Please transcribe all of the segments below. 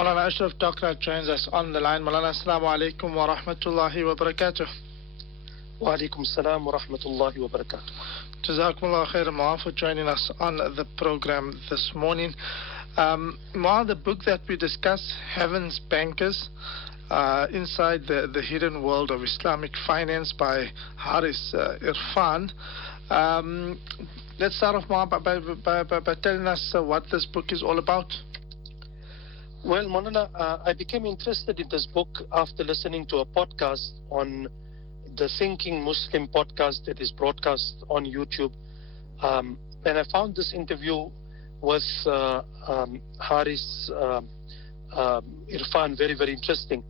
Maulana Ashraf Doctor joins us on the line. Maulana, assalamu alaikum wa rahmatullahi wa barakatuh. Wa alaikum salam wa rahmatullahi wa barakatuh. Jazakumullah khairan, Maulana, for joining us on the program this morning. Maulana, the book that we discuss, Heaven's Bankers, Inside the Hidden World of Islamic Finance by Haris Irfan. Let's start off, Maulana, by telling us what this book is all about. Well, Maulana, I became interested in this book after listening to a podcast on the Thinking Muslim podcast that is broadcast on YouTube. And I found this interview with Haris Irfan very, very interesting.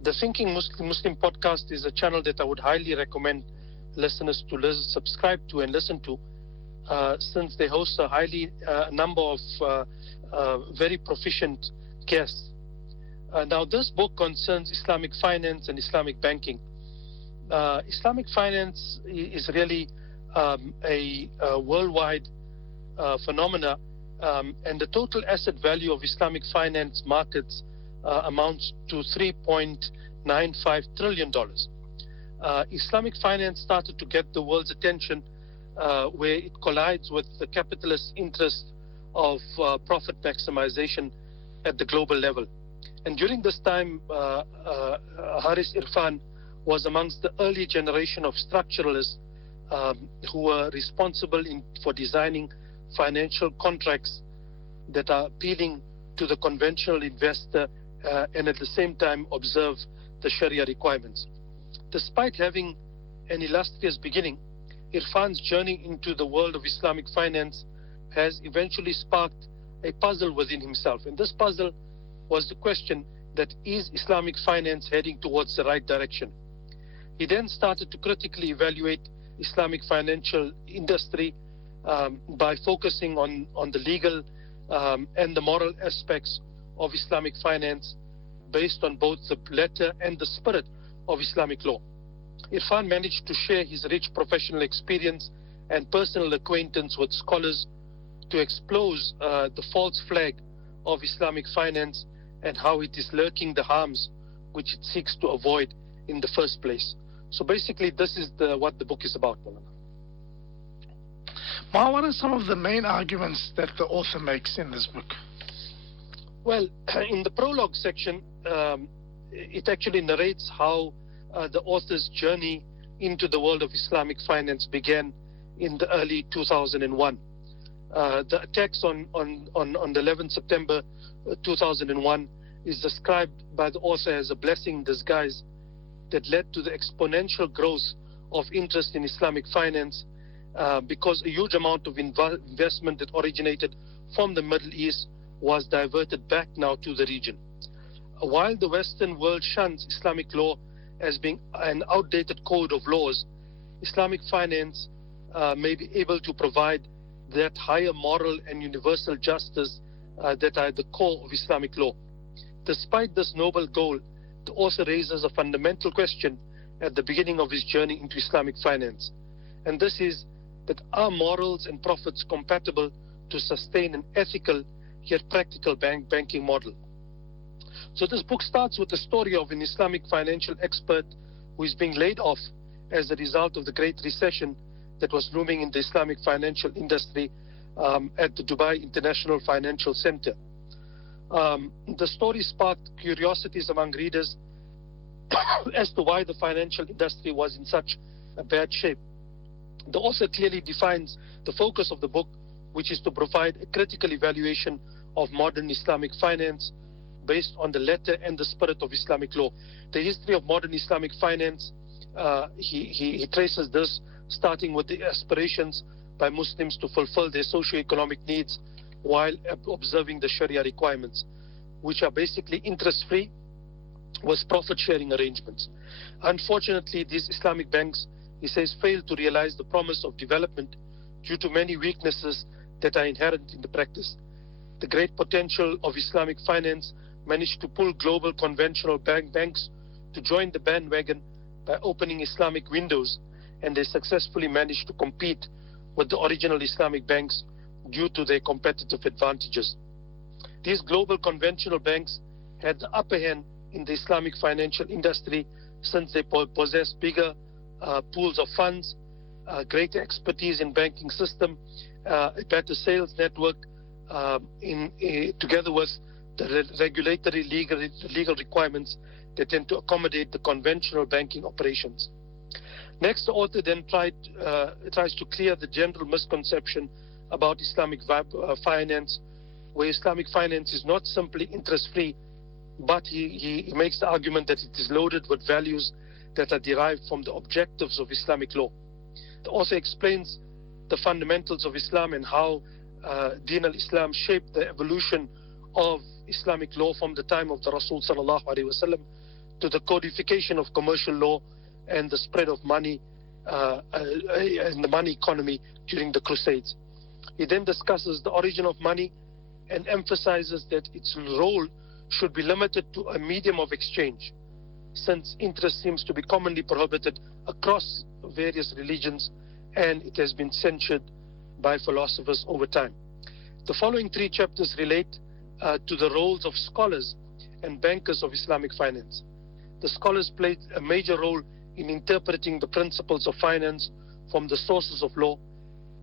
The Thinking Muslim podcast is a channel that I would highly recommend listeners to subscribe to and listen to, since they host a number of very proficient guests. Now, this book concerns Islamic finance and Islamic banking. Islamic finance is really a worldwide phenomena, and the total asset value of Islamic finance markets amounts to $3.95 trillion. Islamic finance started to get the world's attention where it collides with the capitalist interest of profit maximization at the global level. And during this time, Haris Irfan was amongst the early generation of structuralists who were responsible for designing financial contracts that are appealing to the conventional investor and at the same time observe the Sharia requirements. Despite having an illustrious beginning, Irfan's journey into the world of Islamic finance has eventually sparked a puzzle within himself. And this puzzle was the question that, is Islamic finance heading towards the right direction? He then started to critically evaluate Islamic financial industry by focusing on the legal and the moral aspects of Islamic finance based on both the letter and the spirit of Islamic law. Irfan managed to share his rich professional experience and personal acquaintance with scholars to expose the false flag of Islamic finance and how it is lurking the harms which it seeks to avoid in the first place. So basically, this is what the book is about. Ma, what are some of the main arguments that the author makes in this book? Well, in the prologue section, it actually narrates how the author's journey into the world of Islamic finance began in the early 2001. The attacks on the 11th September 2001 is described by the author as a blessing in disguise that led to the exponential growth of interest in Islamic finance because a huge amount of investment that originated from the Middle East was diverted back now to the region. While the Western world shuns Islamic law as being an outdated code of laws, Islamic finance may be able to provide that higher moral and universal justice that are at the core of Islamic law. Despite this noble goal, the author raises a fundamental question at the beginning of his journey into Islamic finance. And this is that, are morals and profits compatible to sustain an ethical yet practical banking model? So this book starts with the story of an Islamic financial expert who is being laid off as a result of the Great Recession that was looming in the Islamic financial industry at the Dubai International Financial Center. The story sparked curiosities among readers as to why the financial industry was in such a bad shape. The author clearly defines the focus of the book, which is to provide a critical evaluation of modern Islamic finance based on the letter and the spirit of Islamic law. The history of modern Islamic finance, he traces this starting with the aspirations by Muslims to fulfill their socio-economic needs while observing the Sharia requirements, which are basically interest-free with profit-sharing arrangements. Unfortunately, these Islamic banks, he says, fail to realize the promise of development due to many weaknesses that are inherent in the practice. The great potential of Islamic finance managed to pull global conventional banks to join the bandwagon by opening Islamic windows, and they successfully managed to compete with the original Islamic banks due to their competitive advantages. These global conventional banks had the upper hand in the Islamic financial industry since they possess bigger pools of funds, greater expertise in banking system, a better sales network, together with the regulatory legal requirements that tend to accommodate the conventional banking operations. Next, the author then tries to clear the general misconception about Islamic finance, where Islamic finance is not simply interest-free, but he makes the argument that it is loaded with values that are derived from the objectives of Islamic law. The author explains the fundamentals of Islam and how Deen al-Islam shaped the evolution of Islamic law from the time of the Rasul sallallahu alaihi wasallam to the codification of commercial law and the spread of money and the money economy during the Crusades. He then discusses the origin of money and emphasizes that its role should be limited to a medium of exchange, since interest seems to be commonly prohibited across various religions, and it has been censured by philosophers over time. The following 3 chapters relate to the roles of scholars and bankers of Islamic finance. The scholars played a major role in interpreting the principles of finance from the sources of law,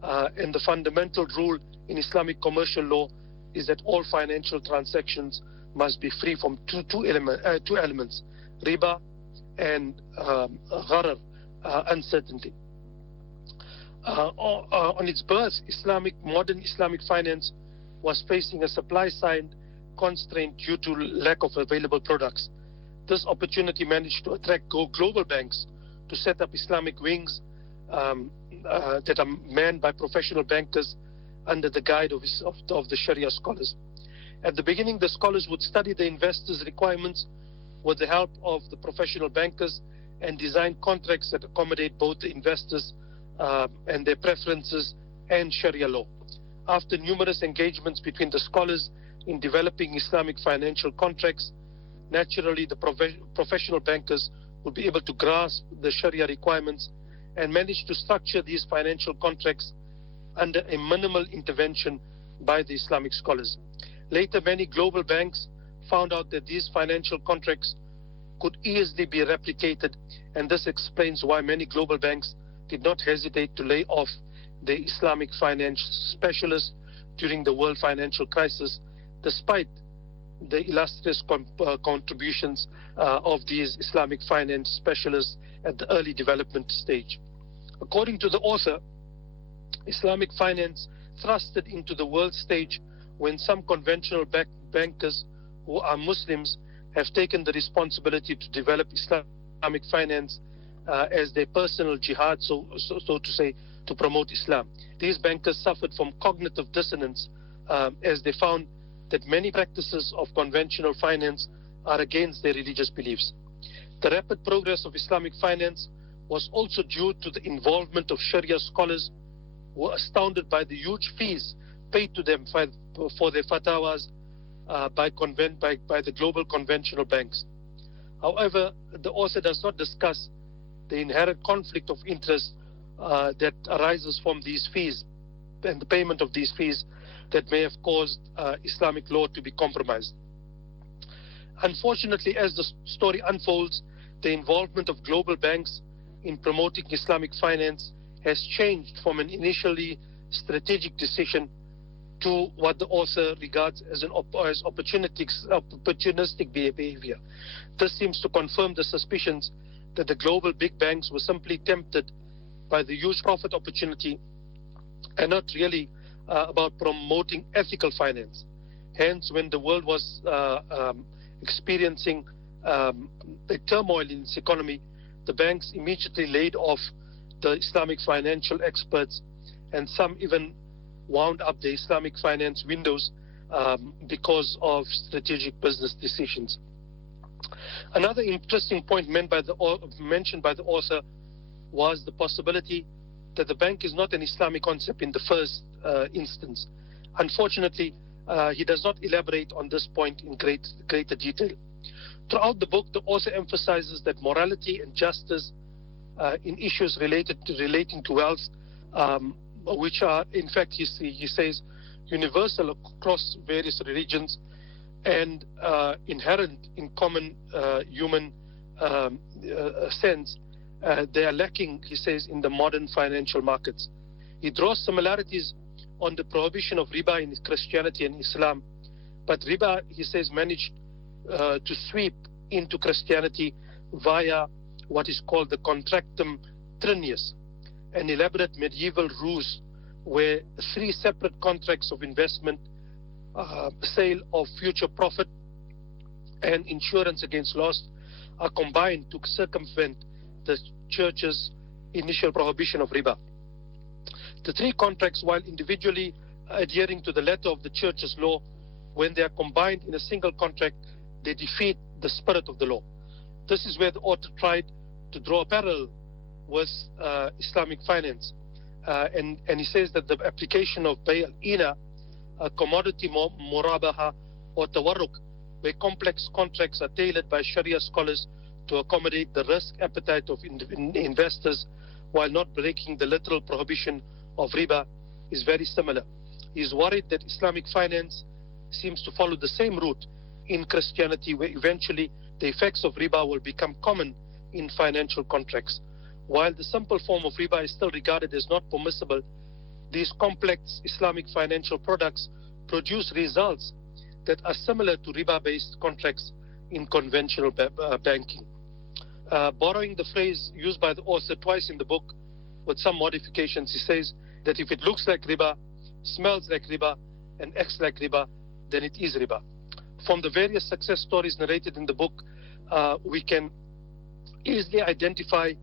and the fundamental rule in Islamic commercial law is that all financial transactions must be free from two elements, riba and gharar, uncertainty. On its birth, modern Islamic finance was facing a supply-side constraint due to lack of available products. This opportunity managed to attract global banks to set up Islamic wings that are manned by professional bankers under the guide of the Sharia scholars. At the beginning, the scholars would study the investors' requirements with the help of the professional bankers and design contracts that accommodate both the investors and their preferences and Sharia law. After numerous engagements between the scholars in developing Islamic financial contracts, naturally the professional bankers would be able to grasp the Sharia requirements and manage to structure these financial contracts under a minimal intervention by the Islamic scholars. Later, many global banks found out that these financial contracts could easily be replicated, and this explains why many global banks did not hesitate to lay off the Islamic finance specialists during the world financial crisis, despite the illustrious contributions of these Islamic finance specialists at the early development stage. According to the author, Islamic finance thrusted into the world stage when some conventional bankers who are Muslims have taken the responsibility to develop Islamic finance as their personal jihad, so to say, to promote Islam. These bankers suffered from cognitive dissonance as they found that many practices of conventional finance are against their religious beliefs. The rapid progress of Islamic finance was also due to the involvement of Sharia scholars who were astounded by the huge fees paid to them for their fatwas by the global conventional banks. However, the author does not discuss the inherent conflict of interest that arises from these fees and the payment of these fees that may have caused Islamic law to be compromised. Unfortunately, as the story unfolds, the involvement of global banks in promoting Islamic finance has changed from an initially strategic decision to what the author regards as opportunistic behavior. This seems to confirm the suspicions that the global big banks were simply tempted by the huge profit opportunity and not really about promoting ethical finance. Hence, when the world was experiencing a turmoil in its economy, the banks immediately laid off the Islamic financial experts, and some even wound up the Islamic finance windows because of strategic business decisions. Another interesting point mentioned by the author was the possibility that the bank is not an Islamic concept in the first instance. Unfortunately, he does not elaborate on this point in greater detail. Throughout the book, the author emphasizes that morality and justice in issues relating to wealth, which are, in fact, he says, universal across various religions, and inherent in common human sense, they are lacking, he says, in the modern financial markets. He draws similarities on the prohibition of riba in Christianity and Islam, but riba, he says, managed to sweep into Christianity via what is called the contractum trinius, an elaborate medieval ruse where 3 separate contracts of investment, sale of future profit, and insurance against loss are combined to circumvent the church's initial prohibition of riba. The 3 contracts, while individually adhering to the letter of the church's law, when they are combined in a single contract, they defeat the spirit of the law. This is where the author tried to draw a parallel with Islamic finance. And he says that the application of bay al-ina, commodity murabaha or tawarruk, where complex contracts are tailored by Sharia scholars to accommodate the risk appetite of investors while not breaking the literal prohibition of riba, is very similar. He is worried that Islamic finance seems to follow the same route in Christianity, where eventually the effects of riba will become common in financial contracts. While the simple form of riba is still regarded as not permissible, these complex Islamic financial products produce results that are similar to riba-based contracts in conventional banking. Borrowing the phrase used by the author twice in the book with some modifications, he says that if it looks like riba, smells like riba, and acts like riba, then it is riba. From the various success stories narrated in the book, we can easily identify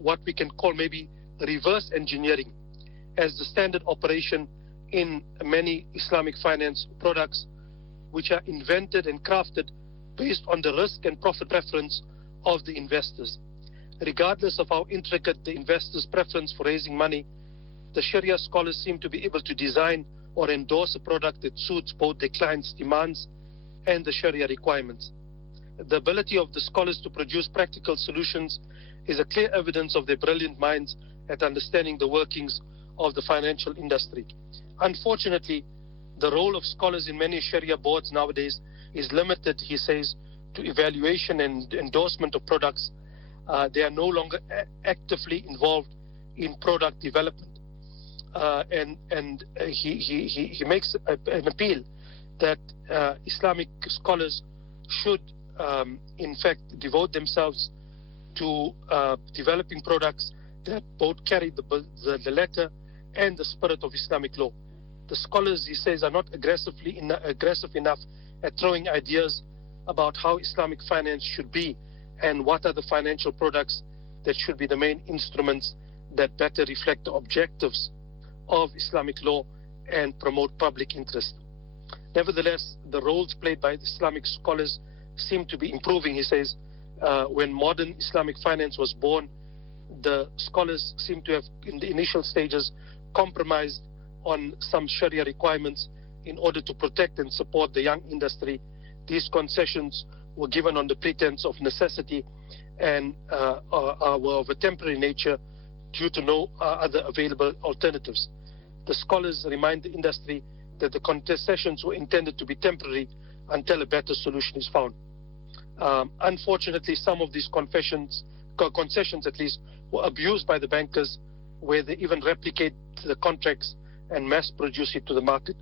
what we can call maybe reverse engineering as the standard operation in many Islamic finance products, which are invented and crafted based on the risk and profit preference of the investors. Regardless of how intricate the investor's preference for raising money, the Sharia scholars seem to be able to design or endorse a product that suits both their clients' demands and the Sharia requirements. The ability of the scholars to produce practical solutions is a clear evidence of their brilliant minds at understanding the workings of the financial industry. Unfortunately, the role of scholars in many Sharia boards nowadays is limited, he says, to evaluation and endorsement of products. They are no longer actively involved in product development. He makes an appeal that Islamic scholars should, in fact, devote themselves to developing products that both carry the letter and the spirit of Islamic law. The scholars, he says, are not aggressive enough at throwing ideas about how Islamic finance should be and what are the financial products that should be the main instruments that better reflect the objectives of Islamic law and promote public interest. Nevertheless, the roles played by Islamic scholars seem to be improving, he says. When modern Islamic finance was born, the scholars seem to have, in the initial stages, compromised on some Sharia requirements in order to protect and support the young industry. These concessions were given on the pretense of necessity and were of a temporary nature due to no other available alternatives. The scholars remind the industry that the concessions were intended to be temporary until a better solution is found. Unfortunately, some of these concessions at least, were abused by the bankers, where they even replicate the contracts and mass produce it to the market.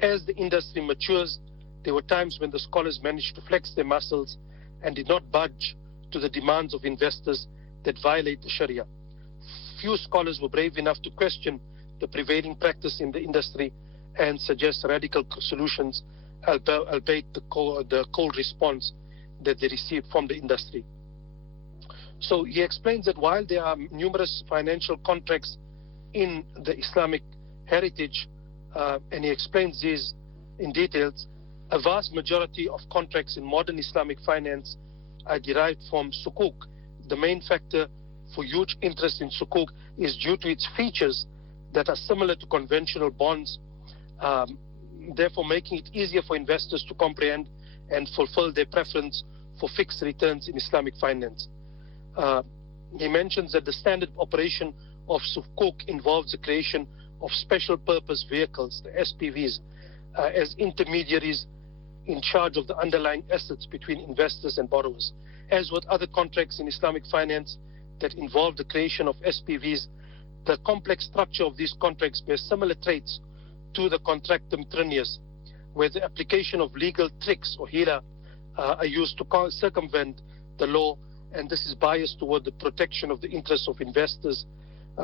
As the industry matures, there were times when the scholars managed to flex their muscles and did not budge to the demands of investors that violate the Sharia. Few scholars were brave enough to question the prevailing practice in the industry and suggest radical solutions, albeit the cold response that they received from the industry. So he explains that while there are numerous financial contracts in the Islamic heritage, and he explains these in details, a vast majority of contracts in modern Islamic finance are derived from sukuk. The main factor for huge interest in sukuk is due to its features that are similar to conventional bonds, therefore making it easier for investors to comprehend and fulfill their preference for fixed returns in Islamic finance. He mentions that the standard operation of sukuk involves the creation of special purpose vehicles, the SPVs, as intermediaries in charge of the underlying assets between investors and borrowers. As with other contracts in Islamic finance that involve the creation of SPVs, the complex structure of these contracts bears similar traits to the contractum trinius, where the application of legal tricks or hila are used to circumvent the law, and this is biased toward the protection of the interests of investors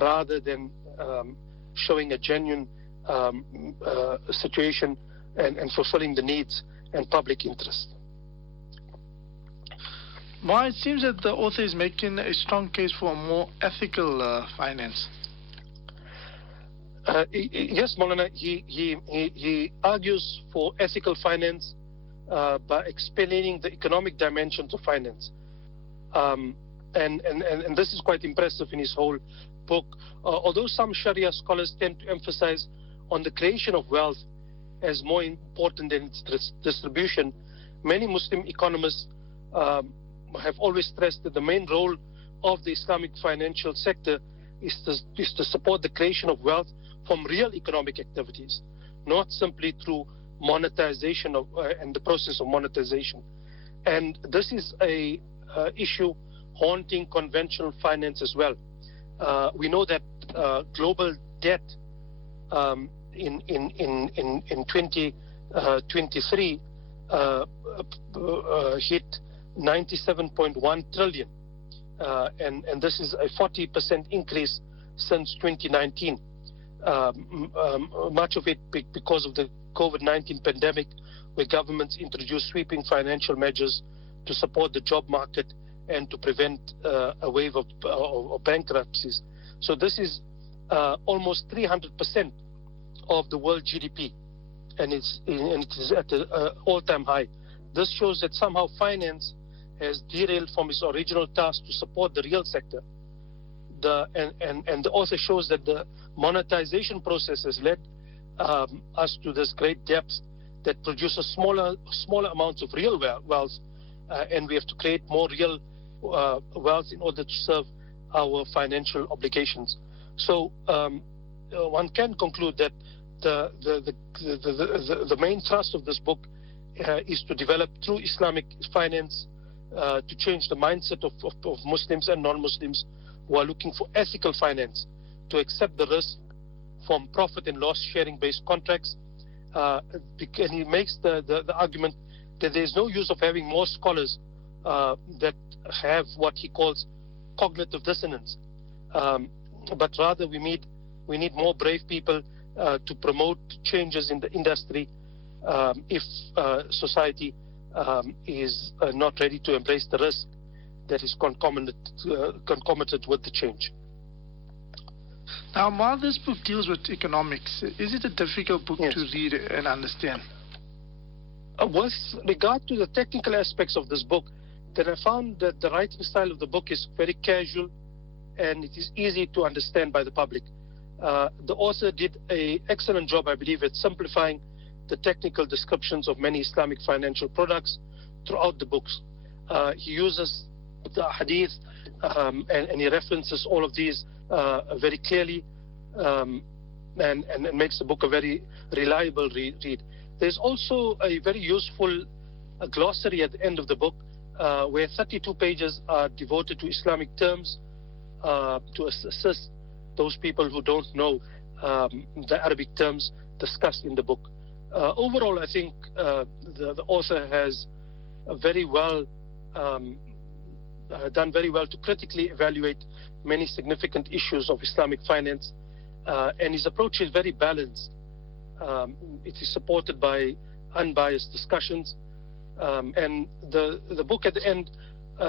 rather than showing a genuine situation and fulfilling the needs and public interest. It seems that the author is making a strong case for a more ethical finance. Yes, Maulana, he argues for ethical finance by explaining the economic dimensions of finance. And this is quite impressive in his whole book. Although some Sharia scholars tend to emphasize on the creation of wealth as more important than its distribution, many Muslim economists have always stressed that the main role of the Islamic financial sector is to support the creation of wealth from real economic activities, not simply through monetization of and the process of monetization. And this is a issue haunting conventional finance as well. We know that global debt in 2023 hit 97.1 trillion, and this is a 40% increase since 2019. Much of it because of the COVID-19 pandemic, where governments introduced sweeping financial measures to support the job market and to prevent a wave of bankruptcies. So this is almost 300% of the world GDP, and it is at an all-time high. This shows that somehow finance has derailed from its original task to support the real sector. And the author shows that the monetization process has led us to this great depth that produces smaller amounts of real wealth, and we have to create more real wealth in order to serve our financial obligations. So one can conclude that the main thrust of this book is to develop true Islamic finance, to change the mindset of Muslims and non-Muslims who are looking for ethical finance, to accept the risk from profit and loss sharing based contracts. And he makes the argument that there is no use of having more scholars that have what he calls cognitive dissonance, but rather we need more brave people to promote changes in the industry if society is not ready to embrace the risk that is concomitant with the change. Now, while this book deals with economics, is it a difficult book to read and understand? With regard to the technical aspects of this book, then I found that the writing style of the book is very casual and it is easy to understand by the public. The author did an excellent job, I believe, at simplifying the technical descriptions of many Islamic financial products throughout the books. He uses the hadith and he references all of these very clearly and makes the book a very reliable read. There's also a very useful glossary at the end of the book where 32 pages are devoted to Islamic terms to assist those people who don't know the Arabic terms discussed in the book. Overall, I think the author has done very well to critically evaluate many significant issues of Islamic finance, and his approach is very balanced. It is supported by unbiased discussions, and the book at the end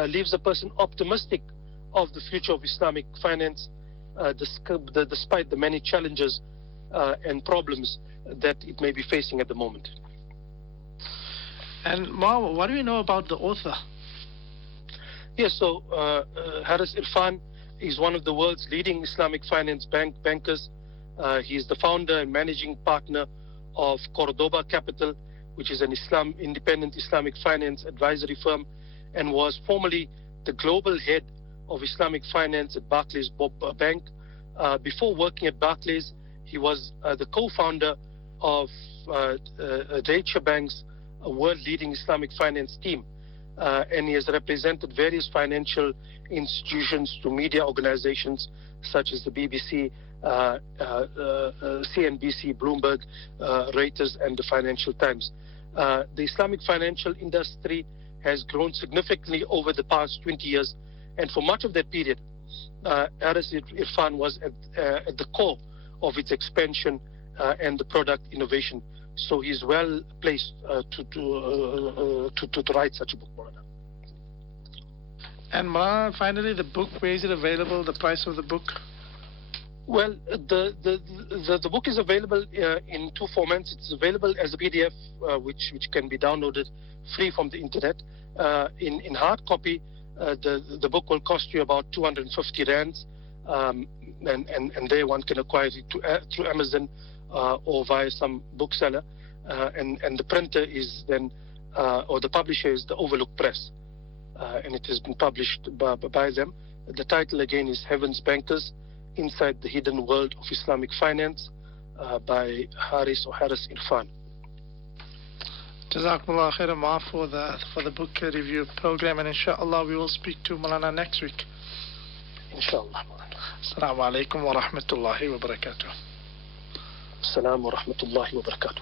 leaves a person optimistic of the future of Islamic finance, despite the many challenges and problems that it may be facing at the moment. And Marwa, what do we know about the author? Yes, so Haris Irfan is one of the world's leading Islamic finance bankers. He is the founder and managing partner of Cordoba Capital, which is an independent Islamic finance advisory firm, and was formerly the global head of Islamic finance at Barclays Bank. Before working at Barclays, he was the co-founder of Deutsche Bank's a world-leading Islamic finance team, and he has represented various financial institutions to media organizations such as the BBC, CNBC, Bloomberg, Reuters, and the Financial Times. The Islamic financial industry has grown significantly over the past 20 years, and for much of that period, Harris Irfan was at the core of its expansion and the product innovation. So he's well placed to write such a book, Maulana. And Maulana, finally, the book, where is it available, the price of the book? Well, the book is available in two formats. It's available as a PDF, which can be downloaded free from the internet. In hard copy, the book will cost you about 250 rands, and there one can acquire it through Amazon or via some bookseller. And the printer is then, or the publisher is the Overlook Press, and it has been published by them. The title again is Heaven's Bankers: Inside the Hidden World of Islamic Finance, by Harris Irfan. Jazakumullah khairan ma for the book review program, and inshallah we will speak to Maulana next week. Inshallah. Assalamu alaikum wa rahmatullahi wa barakatuh. Assalamu wa rahmatullahi wa barakatuh.